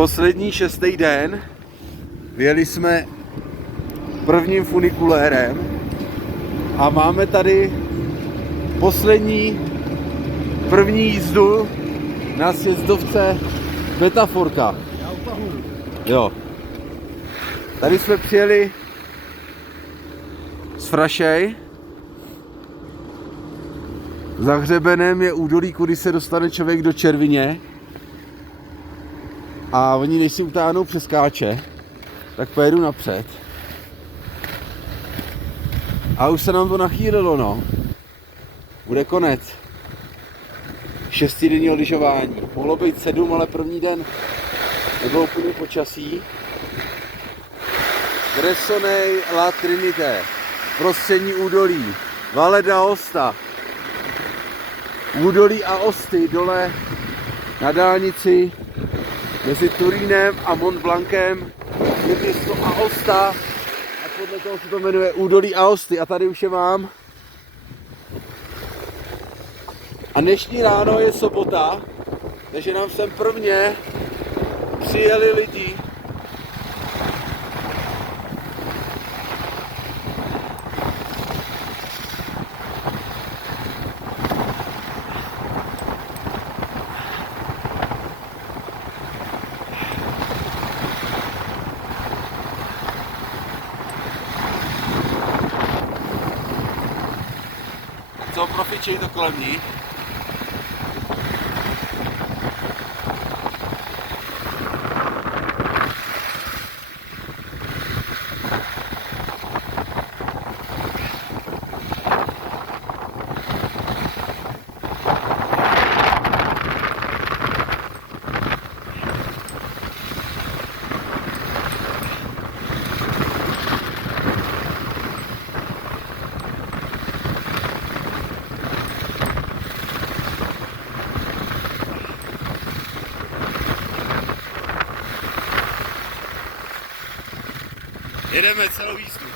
poslední 6. den. Vyjeli jsme prvním funikulérem a máme tady první jízdu na sjezdovce Metaforka. Jo. Tady jsme přijeli z Frašej. Za hřebenem je údolí, kudy se dostane člověk do Červině. A oni než si utáhnou přes Káče, tak pojedu napřed. A už se nám to nachýlilo, no. Bude konec 6denního lyžování. Mohlo být 7, ale první den nebylo úplně počasí. Gressoney La Trinité, prostřední údolí, Valle d'Aosta, údolí Aosty, dole na dálnici mezi Turínem a Mont Blancem je město Aosta a podle toho se to jmenuje údolí Aosty a tady už je mám. A dnešní ráno je sobota, takže nám sem prvně přijeli lidi. Co profičej to kolem ní? Jedeme celou jízdu.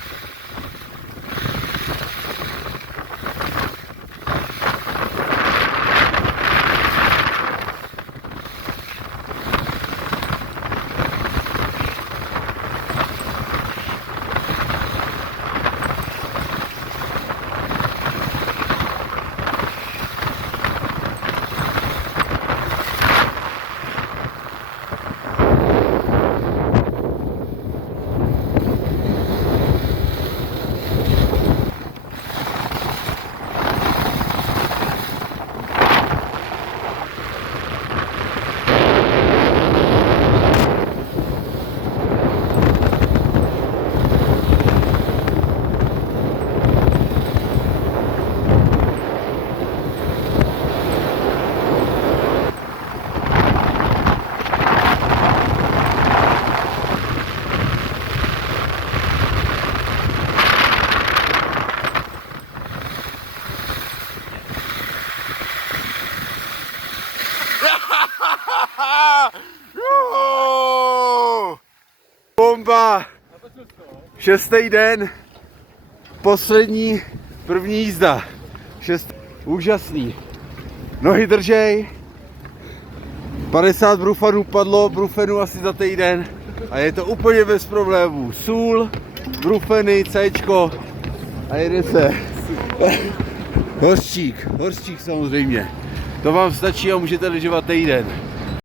Bomba! 6. den, první jízda. Úžasný. Nohy držej. 50 brufenů padlo, brufenů asi za týden. A je to úplně bez problémů. Sůl, brufeny, Cčko a jede se. Hořčík samozřejmě. To vám stačí a můžete lyžovat týden.